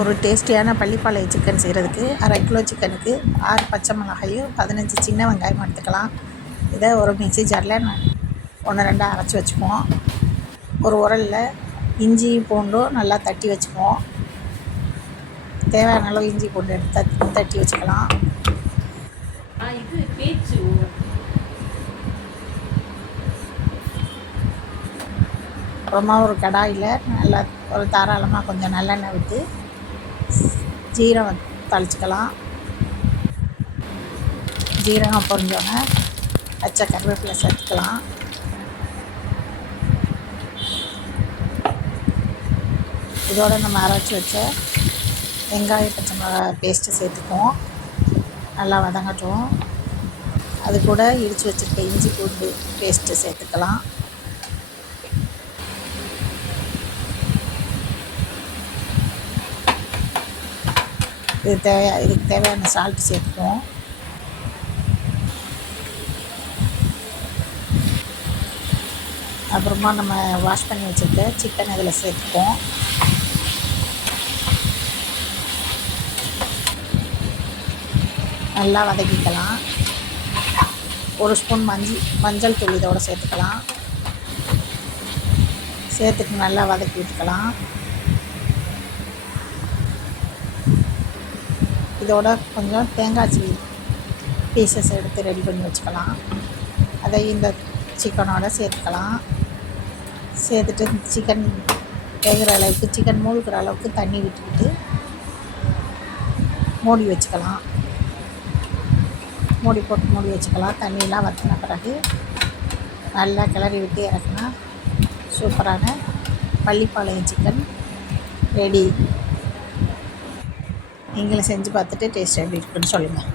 ஒரு டேஸ்டியான பள்ளிப்பாளைய சிக்கன் செய்கிறதுக்கு 1/2 கிலோ சிக்கனுக்கு 6 பச்சை மிளகாயும் 15 சின்ன வெங்காயம் எடுத்துக்கலாம். இதை ஒரு மிக்ஸி ஜாரில் 1 2 அரைச்சி வச்சுக்குவோம். ஒரு உரலில் இஞ்சி பூண்டும் நல்லா தட்டி வச்சுக்குவோம். தேவையான அளவு இஞ்சி பூண்டு எடுத்து தட்டி வச்சுக்கலாம். அப்புறமா ஒரு கடாயில் நல்லா ஒரு தாராளமாக கொஞ்சம் நல்லெண்ணெய் விட்டு ஜீரகம் தாளிச்சிக்கலாம். ஜீரகம் பொரிஞ்சோன்னே பச்சை கருவேப்பிலை சேர்த்துக்கலாம். இதோடு நம்ம அரைச்சி வச்ச வெங்காயம் பச்சை மிளகா பேஸ்ட்டு சேர்த்துக்குவோம். நல்லா வதங்கட்டும். அது கூட இடித்து வச்சுருக்க இஞ்சி பூண்டு பேஸ்ட்டு சேர்த்துக்கலாம். இதுக்கு தேவையான சால்ட்டு சேர்த்துக்குவோம். அப்புறமா நம்ம வாஷ் பண்ணி வச்சுருக்க சிக்கன் இதில் சேர்த்துக்குவோம். நல்லா வதக்கிக்கலாம். ஒரு ஸ்பூன் மஞ்சள் தூள் இதோடு சேர்த்துக்கலாம். சேர்த்துட்டு நல்லா வதக்கி விட்டுக்கலாம். இதோட கொஞ்சம் தேங்காய் சில்லி பீசஸ் எடுத்து ரெடி பண்ணி வச்சுக்கலாம். அதை இந்த சிக்கனோட சேர்த்துக்கலாம். சேர்த்துட்டு சிக்கன் வேகிற அளவுக்கு, சிக்கன் மூழ்கிற அளவுக்கு தண்ணி விட்டுக்கிட்டு மூடி வச்சுக்கலாம். மூடி வச்சுக்கலாம். தண்ணியெலாம் வற்றின பிறகு நல்லா கிளறி விட்டு இறக்குனா சூப்பரான பள்ளிப்பாளையம் சிக்கன் ரெடி. நீங்களும் செஞ்சு பார்த்துட்டு டேஸ்ட் எப்படி இருக்குன்னு சொல்லுங்கள்.